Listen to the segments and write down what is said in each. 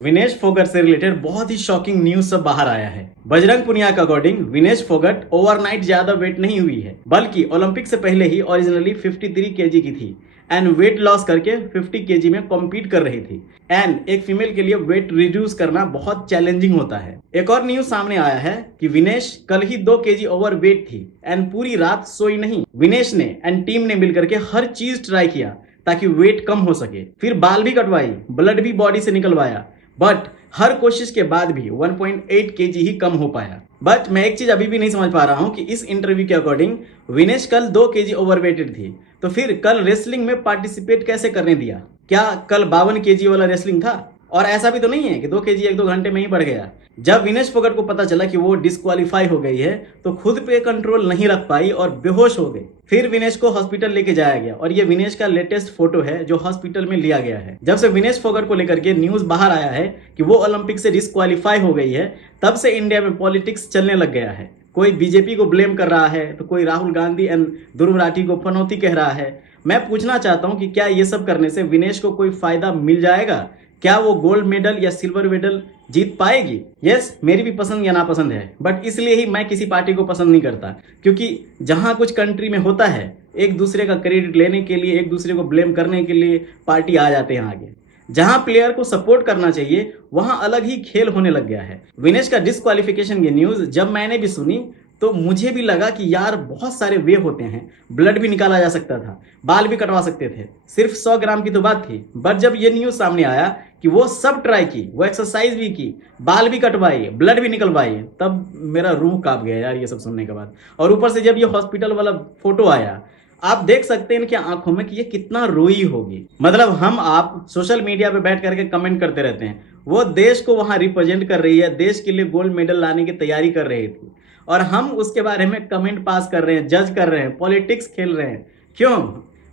विनेश फोगट से रिलेटेड बहुत ही shocking news सब बाहर आया है। बजरंग पुनिया के अकॉर्डिंग विनेश फोगट ओवरनाइट ज्यादा वेट नहीं हुई है, बल्कि ओलंपिक से पहले ही ओरिजिनली 53 केजी की थी एंड वेट लॉस करके 50 केजी में कॉम्पीट कर रही थी। एंड एक फीमेल के लिए वेट रिड्यूस करना बहुत चैलेंजिंग होता है। एक और न्यूज सामने आया है कि विनेश कल ही 2 केजी ओवर वेट थी एंड पूरी रात सोई नहीं। विनेश ने एंड टीम ने मिलकर के हर चीज ट्राई किया ताकि वेट कम हो सके, फिर बाल भी कटवाई, ब्लड भी बॉडी से निकलवाया, बट हर कोशिश के बाद भी 1.8 केजी ही कम हो पाया। बट मैं एक चीज अभी भी नहीं समझ पा रहा हूं कि इस इंटरव्यू के अकॉर्डिंग विनेश कल 2 केजी ओवरवेटेड थी, तो फिर कल रेसलिंग में पार्टिसिपेट कैसे करने दिया? क्या कल 52 केजी वाला रेसलिंग था? और ऐसा भी तो नहीं है कि 2 केजी 1-2 घंटे में ही बढ़ गया। जब विनेश फोगट को पता चला कि वो डिस्क्वालीफाई हो गई है तो खुद पे कंट्रोल नहीं रख पाई और बेहोश हो गई। फिर विनेश को हॉस्पिटल लेके जाया गया और ये विनेश का लेटेस्ट फोटो है जो हॉस्पिटल में लिया गया है। जब से विनेश फोगट को लेकर के न्यूज बाहर आया है कि वो ओलंपिक से डिस्क्वालीफाई हो गई है, तब से इंडिया में पॉलिटिक्स चलने लग गया है। कोई बीजेपी को ब्लेम कर रहा है तो कोई राहुल गांधी एंड ध्रुव राठी को पनौती कह रहा है। मैं पूछना चाहता हूं कि क्या ये सब करने से विनेश को कोई फायदा मिल जाएगा? क्या वो गोल्ड मेडल या सिल्वर मेडल जीत पाएगी? यस, मेरी भी पसंद या नापसंद है, बट इसलिए ही मैं किसी पार्टी को पसंद नहीं करता, क्योंकि जहां कुछ कंट्री में होता है एक दूसरे का क्रेडिट लेने के लिए, एक दूसरे को ब्लेम करने के लिए पार्टी आ जाते हैं आगे। जहां प्लेयर को सपोर्ट करना चाहिए वहां अलग ही खेल होने लग गया है। विनेश का डिस्क्वालिफिकेशन की न्यूज जब मैंने भी सुनी तो मुझे भी लगा कि यार बहुत सारे वे होते हैं, ब्लड भी निकाला जा सकता था, बाल भी कटवा सकते थे, सिर्फ 100 ग्राम की तो बात थी। बट जब ये न्यूज सामने आया कि वो सब ट्राई की, वो एक्सरसाइज भी की, बाल भी कटवाई, ब्लड भी निकलवाई, तब मेरा रूह कांप गया यार ये सब सुनने के बाद। और ऊपर से जब ये हॉस्पिटल वाला फोटो आया, आप देख सकते हैं इनकी आंखों में कि ये कितना रोई होगी। मतलब हम आप सोशल मीडिया पे बैठ करके कमेंट करते रहते हैं, वो देश को वहां रिप्रेजेंट कर रही है, देश के लिए गोल्ड मेडल लाने की तैयारी कर रही थी, और हम उसके बारे में कमेंट पास कर रहे हैं, जज कर रहे हैं, पॉलिटिक्स खेल रहे हैं। क्यों?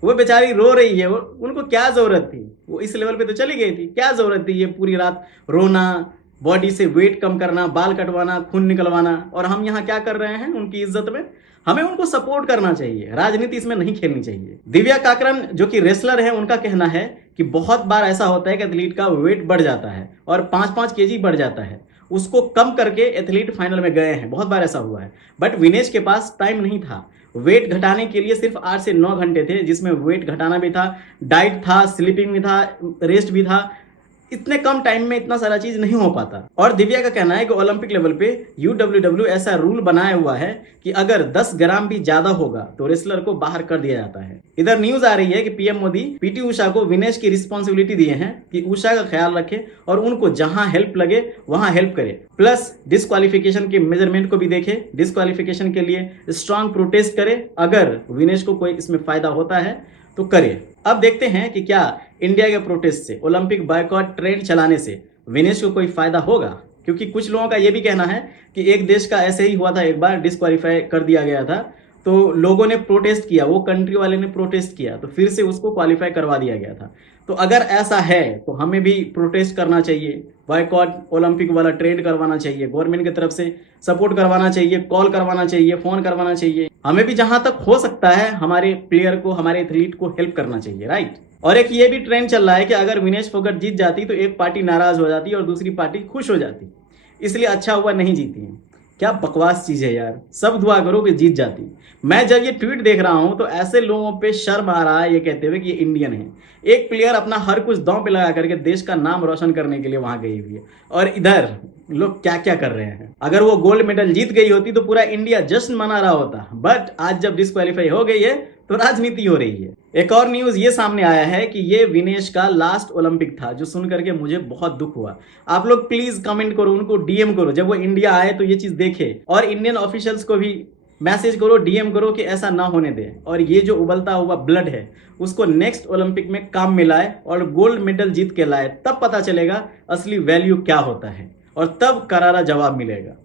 वो बेचारी रो रही है, वो उनको क्या जरूरत थी? वो इस लेवल पे तो चली गई थी, क्या जरूरत थी ये पूरी रात रोना, बॉडी से वेट कम करना, बाल कटवाना, खून निकलवाना? और हम यहाँ क्या कर रहे हैं उनकी इज्जत में? हमें उनको सपोर्ट करना चाहिए, राजनीति इसमें नहीं खेलनी चाहिए। दिव्या काकरन जो कि रेसलर है, उनका कहना है कि बहुत बार ऐसा होता है कि एथलीट का वेट बढ़ जाता है और 5-5 केजी बढ़ जाता है, उसको कम करके एथलीट फाइनल में गए हैं, बहुत बार ऐसा हुआ है। बट विनेश के पास टाइम नहीं था, वेट घटाने के लिए सिर्फ 8 से 9 घंटे थे, जिसमें वेट घटाना भी था, डाइट था, स्लीपिंग भी था, रेस्ट भी था। इतने कम टाइम में इतना सारा चीज नहीं हो पाता। और दिव्या का कहना है कि ओलंपिक लेवल पे यूडब्ल्यूडब्ल्यू ऐसा रूल बनाया हुआ है कि अगर 10 ग्राम भी ज्यादा होगा तो रेसलर को बाहर कर दिया जाता है। इधर न्यूज आ रही है कि पीएम मोदी पीटी उषा को विनेश की रिस्पॉन्सिबिलिटी दिए हैं कि उषा का ख्याल रखे और उनको जहां हेल्प लगे वहां हेल्प करे, प्लस डिस्क्वालिफिकेशन के मेजरमेंट को भी देखे, डिस्क्वालिफिकेशन के लिए स्ट्रांग प्रोटेस्ट करे। अगर विनेश को कोई इसमें फायदा होता है तो करे। अब देखते हैं कि क्या इंडिया के प्रोटेस्ट से, ओलंपिक बायकॉट ट्रेंड चलाने से विनेश को कोई फायदा होगा? क्योंकि कुछ लोगों का यह भी कहना है कि एक देश का ऐसे ही हुआ था, एक बार डिस्क्वालीफाई कर दिया गया था, तो लोगों ने प्रोटेस्ट किया, वो कंट्री वाले ने प्रोटेस्ट किया, तो फिर से उसको क्वालिफाई करवा दिया गया था। तो अगर ऐसा है तो हमें भी प्रोटेस्ट करना चाहिए, बॉयकॉट ओलंपिक वाला ट्रेंड करवाना चाहिए, गवर्नमेंट की तरफ से सपोर्ट करवाना चाहिए, कॉल करवाना चाहिए, फोन करवाना चाहिए। हमें भी जहां तक हो सकता है हमारे प्लेयर को, हमारे एथलीट को हेल्प करना चाहिए, राइट? और एक ये भी ट्रेंड चल रहा है कि अगर विनेश फोगट जीत जाती तो एक पार्टी नाराज हो जाती और दूसरी पार्टी खुश हो जाती, इसलिए अच्छा हुआ नहीं जीती है। क्या बकवास चीज है यार, सब दुआ करो कि जीत जाती। मैं जब ये ट्वीट देख रहा हूं तो ऐसे लोगों पे शर्म आ रहा है ये कहते हुए कि ये इंडियन है। एक प्लेयर अपना हर कुछ दांव पे लगा करके देश का नाम रोशन करने के लिए वहां गई हुई है, और इधर लोग क्या क्या कर रहे हैं। अगर वो गोल्ड मेडल जीत गई होती तो पूरा इंडिया जश्न मना रहा होता, बट आज जब डिस्क्वालीफाई हो गई है तो राजनीति हो रही है। एक और न्यूज ये सामने आया है कि ये विनेश का लास्ट ओलंपिक था, जो सुन करके मुझे बहुत दुख हुआ। आप लोग प्लीज कमेंट करो, उनको डीएम करो, जब वो इंडिया आए तो ये चीज देखे, और इंडियन ऑफिशियल्स को भी मैसेज करो, डीएम करो कि ऐसा ना होने दे, और ये जो उबलता हुआ ब्लड है उसको नेक्स्ट ओलंपिक में काम में लाए और गोल्ड मेडल जीत के लाए। तब पता चलेगा असली वैल्यू क्या होता है और तब करारा जवाब मिलेगा।